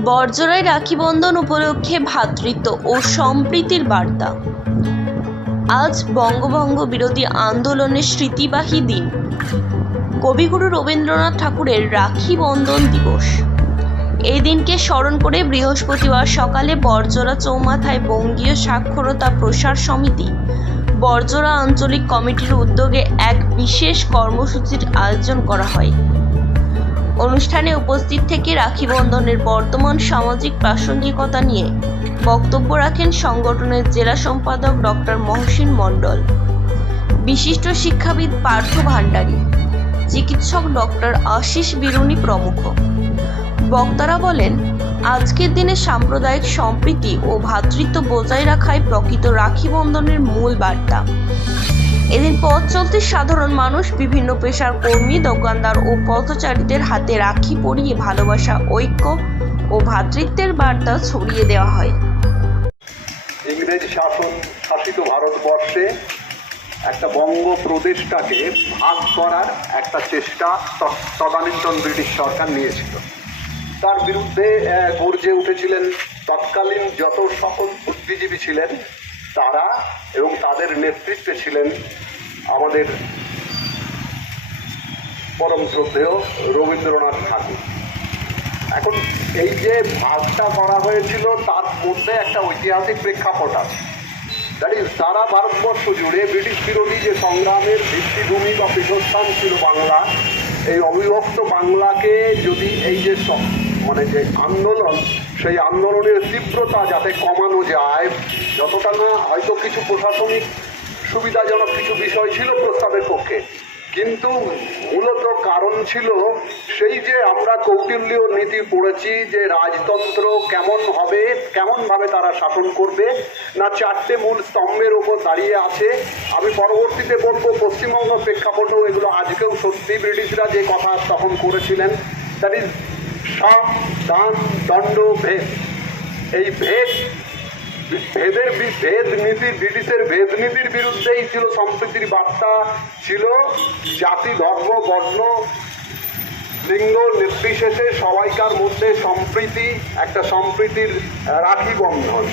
বর্জরায় রাখি বন্ধন উপলক্ষে ভ্রাতৃত্ব ও সম্প্রীতির বার্তা। আজ বঙ্গভঙ্গ বিরোধী আন্দোলনের স্মৃতিবাহী দিন। কবিগুরু রবীন্দ্রনাথ ঠাকুরের রাখি বন্ধন দিবস। এই দিনকে স্মরণ করে বৃহস্পতিবার সকালে বর্জরা চৌমাথায় বঙ্গীয় সাক্ষরতা প্রসার সমিতি, বর্জরা আঞ্চলিক কমিটির উদ্যোগে এক বিশেষ কর্মসূচির আয়োজন করা হয়। অনুষ্ঠানে উপস্থিত থেকে রাখি বন্ধনের বর্তমান সামাজিক প্রাসঙ্গিকতা নিয়ে বক্তব্য রাখেন সংগঠনের জেলা সম্পাদক ডক্টর মহসিন মণ্ডল। বিশিষ্ট শিক্ষাবিদ পার্থ ভান্ডারী চিকিৎসক ডক্টর আশিস বিরুনি প্রমুখ। বক্তারা বলেন, আজকের দিনে সাম্প্রদায়িক সম্প্রীতি ও ভ্রাতৃত্ব বজায় রাখাই প্রকৃত রাখি বন্ধনের মূল বার্তা। এদিন পথ চলতে সাধারণ মানুষ, বিভিন্ন পেশার কর্মী, দোকানদার ও পথচারীদের হাতে রাখি পরিয়ে ভালোবাসা, ঐক্য ও ভ্রাতৃত্বের বার্তা ছড়িয়ে দেওয়া হয়। ইংরেজ শাসন শাসিত ভারতবর্ষে একটা বঙ্গ প্রদেশটাকে ভাগ করার একটা চেষ্টা তদানীন্তন ব্রিটিশ সরকার নিয়েছিল। তার বিরুদ্ধে গর্জে উঠেছিলেন তৎকালীন যত সকল বুদ্ধিজীবী ছিলেন, তারা এবং তাদের নেতৃত্বে ছিলেন আমাদের পরম শ্রদ্ধেয় রবীন্দ্রনাথ ঠাকুর। এখন এই যে ভাগটা করা হয়েছিল, তার মধ্যে একটা ঐতিহাসিক প্রেক্ষাপট আছে। দ্যাট ইজ সারা ভারতবর্ষ জুড়ে ব্রিটিশ বিরোধী যে সংগ্রামের ভিত্তিভূমি বা পীঠস্থান ছিল বাংলা, এই অবিভক্ত বাংলাকে যদি এই যে মানে যে আন্দোলন, সেই আন্দোলনের তীব্রতা যাতে কমানো যায়, যতটা না হয়তো কিছু প্রশাসনিক সুবিধাজনক কিছু বিষয় ছিল প্রস্তাবের পক্ষে। কিন্তু মূলত কারণ ছিল সেই যে আমরা কৌটিল্যীয় নীতি পড়েছি যে রাজতন্ত্র কেমন হবে, কেমনভাবে তারা শাসন করবে, না চারটে মূল স্তম্ভের ওপর দাঁড়িয়ে আছে। আমি পরবর্তীতে বলব, পশ্চিমবঙ্গ প্রেক্ষাপটেও এগুলো আজকেও সত্যি ব্রিটিশরা যে কথা তখন করেছিলেন। দ্যাট ইজ সাম দান দণ্ড ভেদ। এই ভেদ, ভেদের ভেদ নীতি, ব্রিটিশের ভেদ নীতির বিরুদ্ধেই ছিল সম্প্রীতির বার্তা, ছিল জাতি, ধর্ম, বর্ণ, লিঙ্গ নির্বিশেষে সবাইকার মধ্যে সম্প্রীতি, একটা সম্প্রীতির রাখি বন্ধন।